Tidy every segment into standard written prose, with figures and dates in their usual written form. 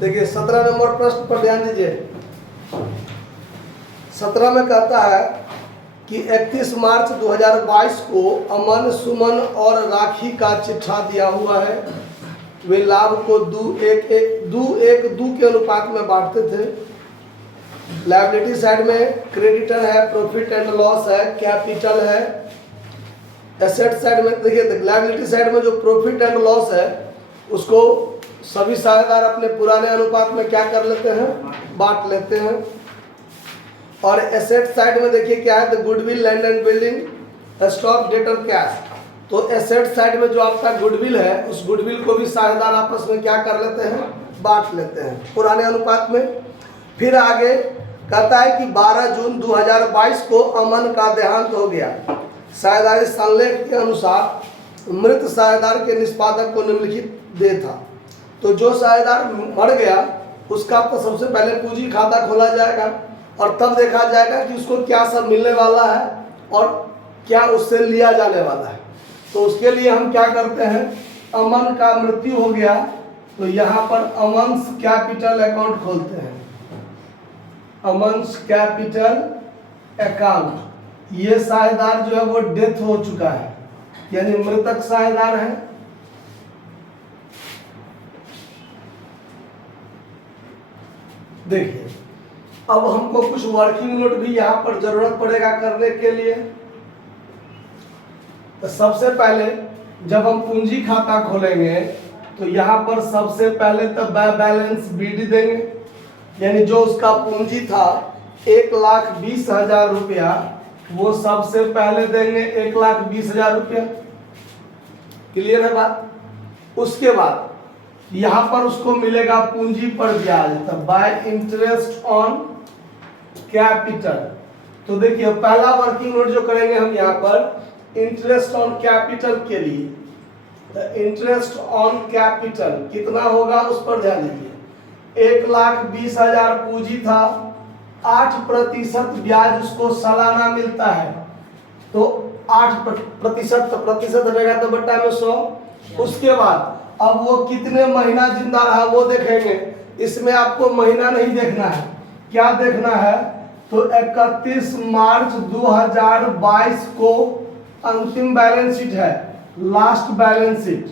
देखिए 17 नंबर प्रश्न पर ध्यान दीजिए। 17 में कहता है कि 31 मार्च 2022 को अमन, सुमन और राखी का चिट्ठा दिया हुआ है। वे लाभ को 2:1 के अनुपात में बांटते थे। लायबिलिटी साइड में क्रेडिटर है, प्रॉफिट एंड लॉस है, कैपिटल है। एसेट साइड में देखिए, लायबिलिटी साइड में जो प्रॉफिट एंड लॉस है उसको सभी साझेदार अपने पुराने अनुपात में क्या कर लेते हैं, बांट लेते हैं। और एसेट साइड में देखिए क्या है, goodwill, land and building, stock, debtor, cash. तो एसेट साइड में जो आपका गुडविल है उस गुडविल को भी साझेदार आपस में क्या कर लेते हैं, बांट लेते हैं पुराने अनुपात में। फिर आगे कहता है कि 12 जून 2022 को अमन का देहांत हो गया। साझेदारी संलेख के अनुसार मृत साझेदार के निष्पादक को निम्नलिखित दे था। तो जो साझेदार मर गया उसका तो सबसे पहले पूंजी खाता खोला जाएगा और तब देखा जाएगा कि उसको क्या सब मिलने वाला है और क्या उससे लिया जाने वाला है। तो उसके लिए हम क्या करते हैं, अमन का मृत्यु हो गया तो यहाँ पर अमन्स कैपिटल अकाउंट खोलते हैं। अमन्स कैपिटल अकाउंट, ये साझेदार जो है वो डेथ हो चुका है, यानी मृतक साझेदार है। देखिए अब हमको कुछ वर्किंग नोट भी यहाँ पर जरूरत पड़ेगा करने के लिए। तो सबसे पहले जब हम पूंजी खाता खोलेंगे तो यहाँ पर सबसे पहले तो बैलेंस बीडी देंगे, यानी जो उसका पूंजी था 1,20,000 रुपया वो सबसे पहले देंगे 1,20,000 रुपया। क्लियर है बात। उसके बाद यहाँ पर उसको मिलेगा पूंजी पर ब्याज, तो बाय इंटरेस्ट ऑन कैपिटल। तो देखिए पहला वर्किंग नोट जो करेंगे हम यहाँ पर इंटरेस्ट ऑन कैपिटल के लिए, तो इंटरेस्ट ऑन कैपिटल कितना होगा उस पर ध्यान दीजिए। 1,20,000 पूंजी था, 8% ब्याज उसको सालाना मिलता है, तो 8% तो प्रतिशत रहेगा तो बट्टा में 100। उसके बाद अब वो कितने महीना जिंदा रहा वो देखेंगे। इसमें आपको महीना नहीं देखना है, क्या देखना है, तो 31 मार्च 2022 को अंतिम बैलेंस शीट है, लास्ट बैलेंस शीट,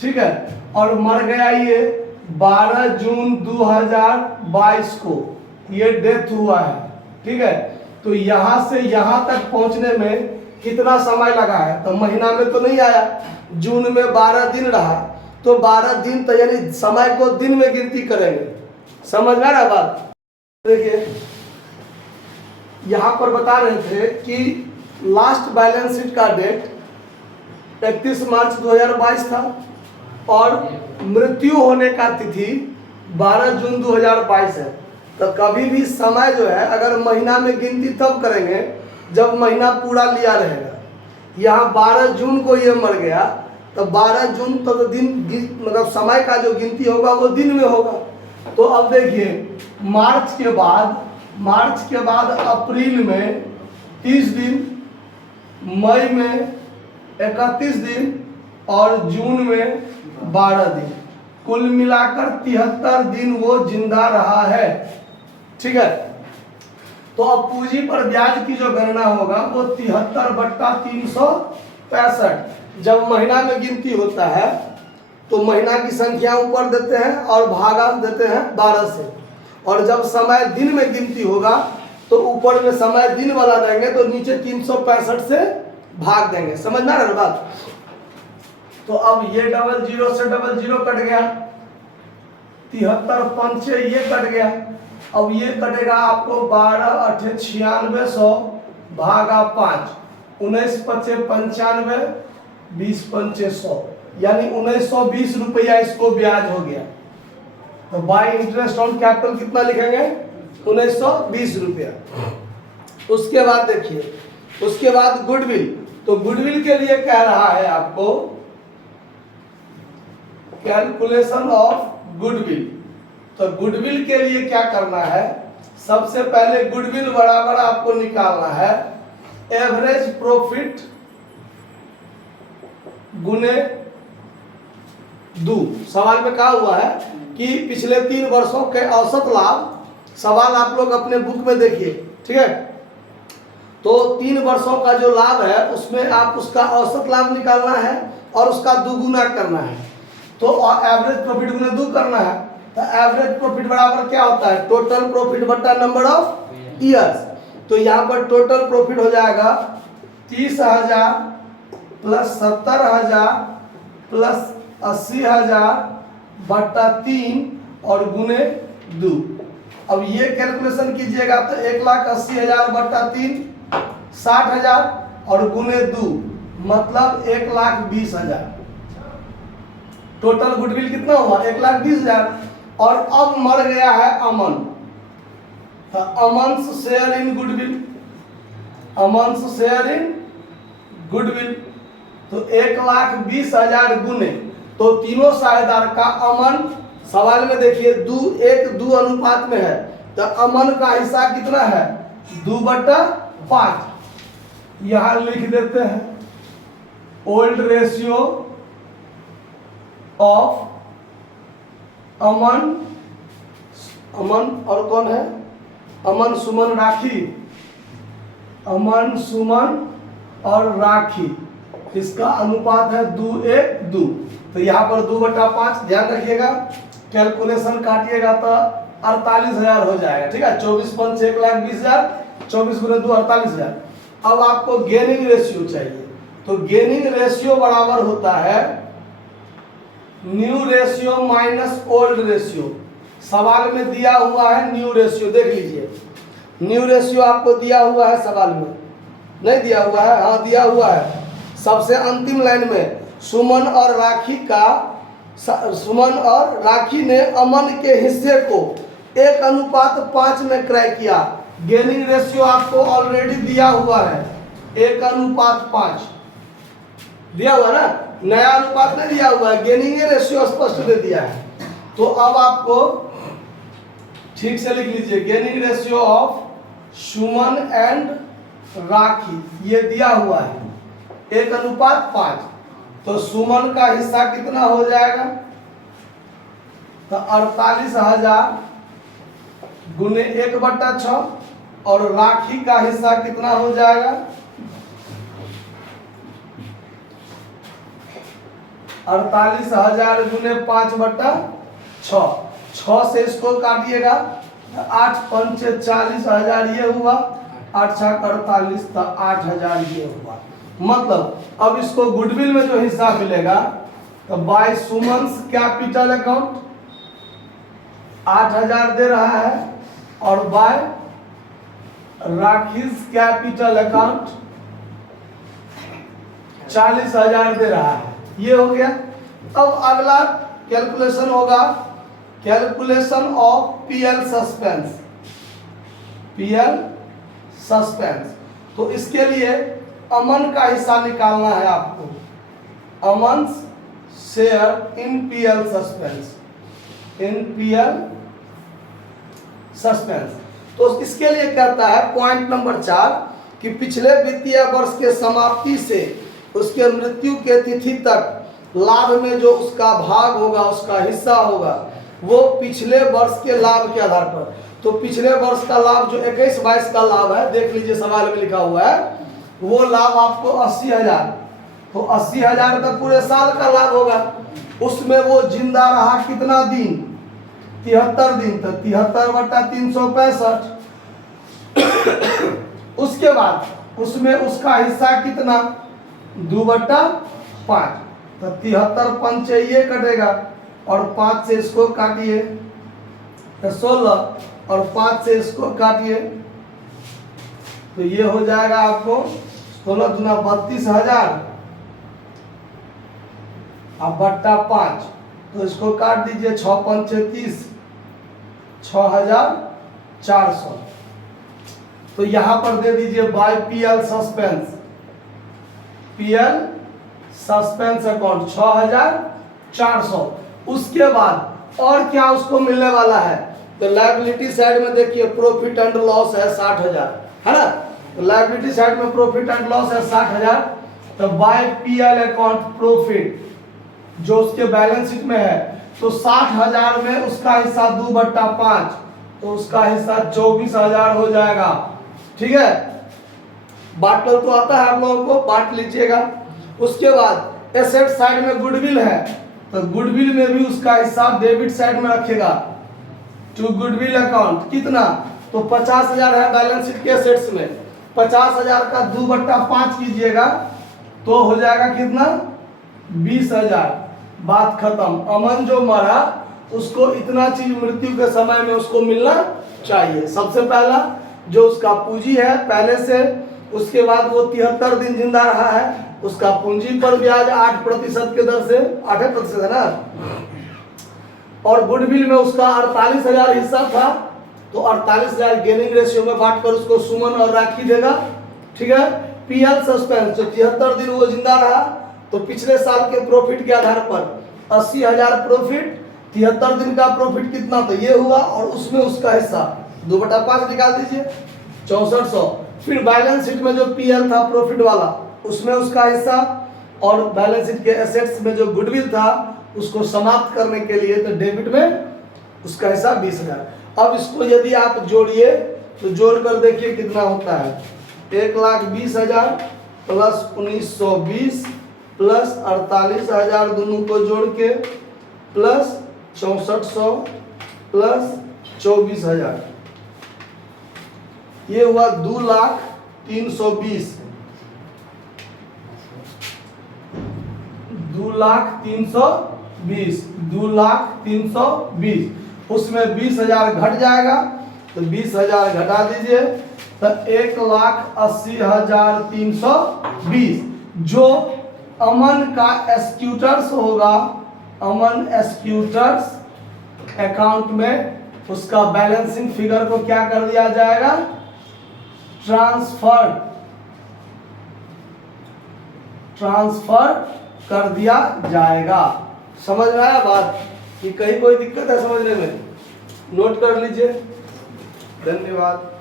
ठीक है। और मर गया ये 12 जून 2022 को, ये डेथ हुआ है, ठीक है। तो यहाँ से यहाँ तक पहुँचने में कितना समय लगा है, तो महीना में तो नहीं आया, जून में 12 दिन रहा, तो 12 दिन तो यानी समय को दिन में गिनती करेंगे। समझ में आ रहा बात। देखिए यहाँ पर बता रहे थे कि लास्ट बैलेंस शीट का डेट 31 मार्च 2022 था और मृत्यु होने का तिथि 12 जून 2022 है। तो कभी भी समय जो है अगर महीना में गिनती तब करेंगे जब महीना पूरा लिया रहेगा। यहाँ 12 जून को ये मर गया तो 12 जून तो दिन मतलब समय का जो गिनती होगा वो दिन में होगा। तो अब देखिए मार्च के बाद अप्रैल में 30 दिन, मई में 31 दिन और जून में 12 दिन, कुल मिलाकर 73 दिन वो जिंदा रहा है, ठीक है। तो अब पूंजी पर ब्याज की जो गणना होगा वो 73/365। जब महीना में गिनती होता है तो महीना की संख्या ऊपर देते हैं और भागा देते हैं 12 से, और जब समय दिन में गिनती होगा तो ऊपर में समय दिन वाला देंगे तो नीचे 365 से भाग देंगे। समझ में आ रहा है बात। तो अब ये 00 से 00 कट गया, 73 5 ये कट गया। अब ये कटेगा आपको 12 8 96 100 भागा 5, 19 5 95 20 5 100, यानी 1920 रुपया इसको ब्याज हो गया। तो बाय इंटरेस्ट ऑन कैपिटल कितना लिखेंगे, 1920 रुपया। उसके बाद देखिए, उसके बाद गुडविल। तो गुडविल के लिए कह रहा है आपको कैलकुलेशन ऑफ गुडविल। तो गुडविल के लिए क्या करना है, सबसे पहले गुडविल बराबर आपको निकालना है एवरेज प्रॉफिट गुने 2। सवाल में कहा हुआ है कि पिछले 3 वर्षों के औसत लाभ, सवाल आप लोग अपने बुक में देखिए, ठीक है। तो 3 वर्षों का जो लाभ है उसमें आप उसका औसत लाभ निकालना है और उसका दुगुना करना है। तो एवरेज प्रॉफिट गुना 2 करना है। तो एवरेज प्रॉफिट बराबर क्या होता है, टोटल प्रॉफिट बटा नंबर ऑफ ईयर्स। तो यहाँ पर टोटल प्रॉफिट हो जाएगा 30,000 प्लस 70,000 प्लस 80,000 बटा 3 और गुने 2। अब ये कैलकुलेशन कीजिएगा तो 1,80,000 बटा 3 60,000 और गुने 2 मतलब 1,20,000। टोटल गुडविल कितना हुआ 1,20,000। और अब मर गया है अमन, तो Aman's share in goodwill, Aman's share in goodwill. तो 1,20,000 गुने, तो तीनों साझेदार का अमन, सवाल में देखिए 2:1 अनुपात में है, तो अमन का हिस्सा कितना है 2/5। यहां लिख देते हैं ओल्ड रेशियो ऑफ अमन, अमन और कौन है, अमन सुमन राखी, अमन सुमन और राखी, इसका अनुपात है 2:1। तो यहाँ पर 2/5 ध्यान रखिएगा, कैलकुलेशन काटिएगा तो 48,000 हो जाएगा, ठीक है। 24 पंच 1,20,000, 24 गुने 2 48,000। अब आपको गेनिंग रेशियो चाहिए, तो गेनिंग रेशियो बराबर होता है new ratio minus old ratio. सवाल में दिया हुआ है न्यू रेशियो, देख लीजिए न्यू रेशियो आपको दिया हुआ है, सवाल में नहीं दिया हुआ है, हाँ दिया हुआ है। सबसे अंतिम लाइन में सुमन और राखी का, सुमन और राखी ने अमन के हिस्से को 1:5 में क्रय किया। गेनिंग रेशियो आपको ऑलरेडी दिया हुआ है 1:5 दिया हुआ ना, नया अनुपात नहीं दिया हुआ है, गेनिंग रेशियो स्पष्ट दे दिया है। तो अब आपको ठीक से लिख लीजिए gaining ratio of Suman and Rakhi, ये दिया हुआ है 1:5। तो सुमन का हिस्सा कितना हो जाएगा, तो 48,000 गुने 1/6 और राखी का हिस्सा कितना हो जाएगा 48,000 गुने 5/6। 6 से इसको काटिएगा 8 पंचे 40,000 ये हुआ, 8 छक 48 तो 8,000 ये हुआ। मतलब अब इसको गुडविल में जो हिस्सा मिलेगा तो बाय सुमन्स कैपिटल अकाउंट 8,000 दे रहा है और बाय राखीज कैपिटल अकाउंट 40,000 दे रहा है। ये हो गया। अब अगला कैलकुलेशन होगा calculation of PL suspense, PL suspense. तो इसके लिए अमन का हिस्सा निकालना है आपको, Aman share in PL suspense, in PL suspense. तो इसके लिए कहता है पॉइंट नंबर 4 कि पिछले वित्तीय वर्ष के समाप्ति से उसके मृत्यु के तिथि तक लाभ में जो उसका भाग होगा, उसका हिस्सा होगा, वो पिछले वर्ष के लाभ के आधार पर। तो पिछले वर्ष का लाभ जो 21-22 का लाभ है, देख लीजिए सवाल में लिखा हुआ है, वो लाभ आपको 80,000, तो 80,000 का पूरे साल का लाभ होगा। उसमें वो जिंदा रहा कितना दिन 73 दिन, तो 73/365। उसके बाद उसमें उसका हिस्सा कितना 2/5, तो 73 पंचे ये कटेगा और 5 से इसको काटिए तो 16 और 5 से इसको काटिए तो ये हो जाएगा आपको 16 दूना 32,000 अब बट्टा 5, तो इसको काट दीजिए 6 पंचे 30, 6,400। तो यहां पर दे दीजिए by PL suspense, PL suspense account 6,400। उसके बाद और क्या उसको मिलने वाला है, तो लायबिलिटी साइड में देखिए प्रॉफिट एंड लॉस है 60,000, है ना। तो लायबिलिटी साइड में प्रॉफिट एंड लॉस है 60,000, तो बाय पीएल अकाउंट प्रॉफिट जो उसके बैलेंस शीट में है तो 60,000 में उसका हिस्सा 2/5, तो उसका हिस्सा 24,000 हो जाएगा। ठीक है, बांटल तो आता है आप लोगों को, बांट लीजिएगा। उसके बाद एसेट साइड में गुडविल है, तो गुडविल में भी उसका हिस्सा डेबिट साइड में रखेगा। टू गुडविल अकाउंट कितना, तो 50,000 है बैलेंस शीट के एसेट्स में, 50,000 का 2/5 कीजिएगा तो हो जाएगा कितना, 20,000। बात खत्म। अमन जो मरा उसको इतना चीज मृत्यु के समय में उसको मिलना चाहिए। सबसे पहला जो उसका पूंजी है पहले से, उसके बाद वो 73 दिन जिंदा रहा है, उसका पूंजी पर ब्याज 8% के दर से, 8% है ना, और गुडविल में उसका 48,000 हिस्सा था, तो 48,000 गेनिंग रेशियो में बांट कर उसको सुमन और राखी देगा। ठीक है, पीएल सस्पेंस जो 73 दिन वो जिंदा रहा, तो पिछले साल के प्रॉफिट के आधार पर 80,000 प्रॉफिट, 73 दिन का प्रॉफिट कितना, तो ये हुआ, और उसमें उसका हिस्सा 2/5 निकाल दीजिए, 6400। फिर बैलेंस शीट में जो पीएल था प्रॉफिट वाला, उसमें उसका हिस्सा, और बैलेंस शीट के एसेट्स में जो गुडविल था उसको समाप्त करने के लिए तो डेबिट में उसका हिस्सा 20,000। अब इसको यदि आप जोड़िए तो जोड़ कर देखिए कितना होता है, 1,20,000 प्लस 1920 प्लस 48,000 दोनों को जोड़ के प्लस 6400 प्लस 24,000, ये हुआ 2,320। 2,320, 2,320, उसमें 20,000 घट जाएगा, तो 20,000 घटा दीजिए, तो 1,80,320 जो अमन का एक्यूटर्स होगा, अमन एक्यूटर्स अकाउंट में उसका बैलेंसिंग फिगर को क्या कर दिया जाएगा, ट्रांसफर कर दिया जाएगा। समझ में आया बात, कि कहीं कोई दिक्कत है समझने में, नोट कर लीजिए। धन्यवाद।